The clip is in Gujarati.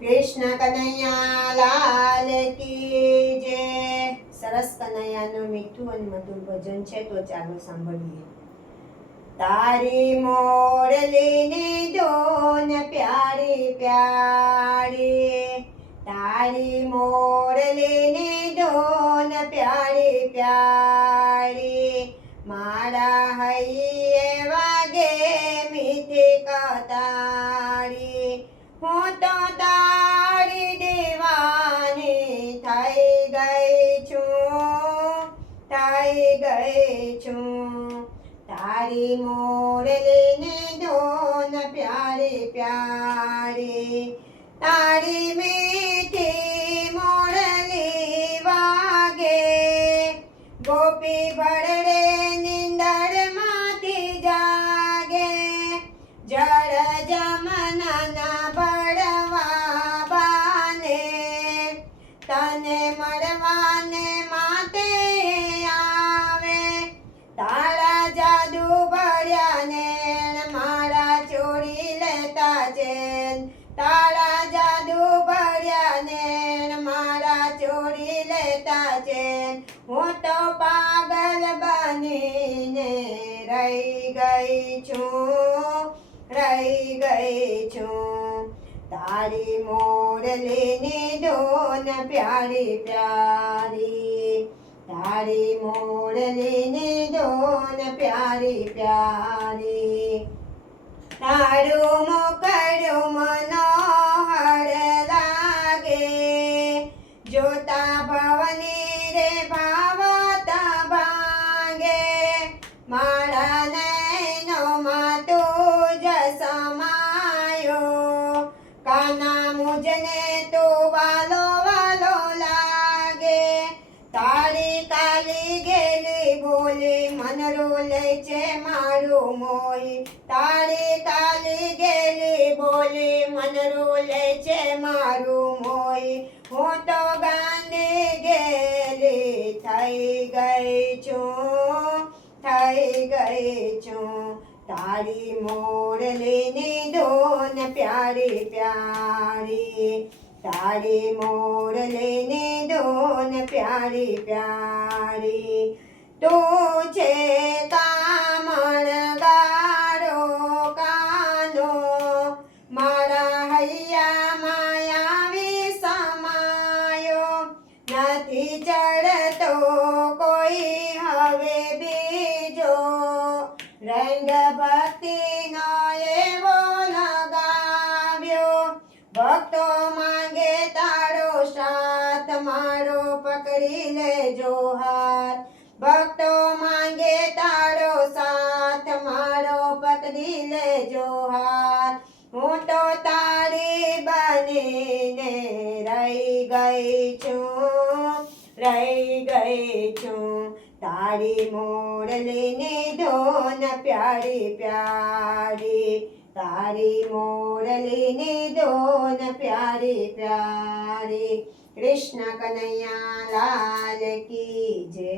કૃષ્ણ કનૈયા લાલ કી જય। સરસ કનૈયાનું મીઠું અને મધુર ભજન છે, તો ચાલો સાંભળીએ। તારી મોરલીની ધૂન પ્યારી પ્યારી, તારી મોરલીની ધૂન પ્યારી પ્યારી, મારા હૈયે વાગે મીઠી કતારી। હું તો તારી દીવાની થઈ ગઈ છું। તારી મોરલીની ધૂન પ્યારી પ્યારી, તારી મીઠી મોરલી વાગે, ગોપી ભરડે નિંદરમાંથી જાગે। જળ જમનાના બળવા બાને, તને મળવાને માટે આવે। તારા જાદુ ભર્યા નેણ મારા ચોરી લેતા ચેન, તારા જાદુ ભર્યા નેણ મારા ચોરી લેતા ચેન। હું તો પાગલ બનીને રહી ગઈ છું। તારી મોરલીની ધૂન પ્યારી પ્યારી, તારી મોરલીની ધૂન પ્યારી પ્યારી, તારું મુખડું મનોહર લાગે। જોતા ભવની રે ભાવતા ભાંગે, મારા નૈનોમાં તું જ સમાયો। કાના મુજને તું વાલો વાલો લાગે। તારી કાલી ગેલી બોલી મન રોલે છે મારું મોહી, તારી કાલી ગેલી બોલી મન રોલે છે મારું મોહી। હું તો ગાંડી ગેલી થઈ ગઈ છું। તારી મોરલીની ધૂન પ્યારી પ્યારી, તારી મોરલીની ધૂન પ્યારી પ્યારી, તું છે કામણ ગારો કાનો, મારા હૈયામાં આવી સમાયો। નથી ચડતો કોઈ હવે બીજો, રંગ ભક્તિનો એવો લગાવ્યો। ભક્તો માંગે તારો સાથ, મારો પકડી લેજો હાથ। ભક્તો માંગે તારો સાથ, મારો પકડી લેજો હાથ। હું તો તારી બનીને રહી ગઈ છું। તારી મોરલીની ધૂન પ્યારી પ્યારી, તારી મોરલીની ધૂન પ્યારી પ્યારી। કૃષ્ણ કનૈયા લાલ કી જય।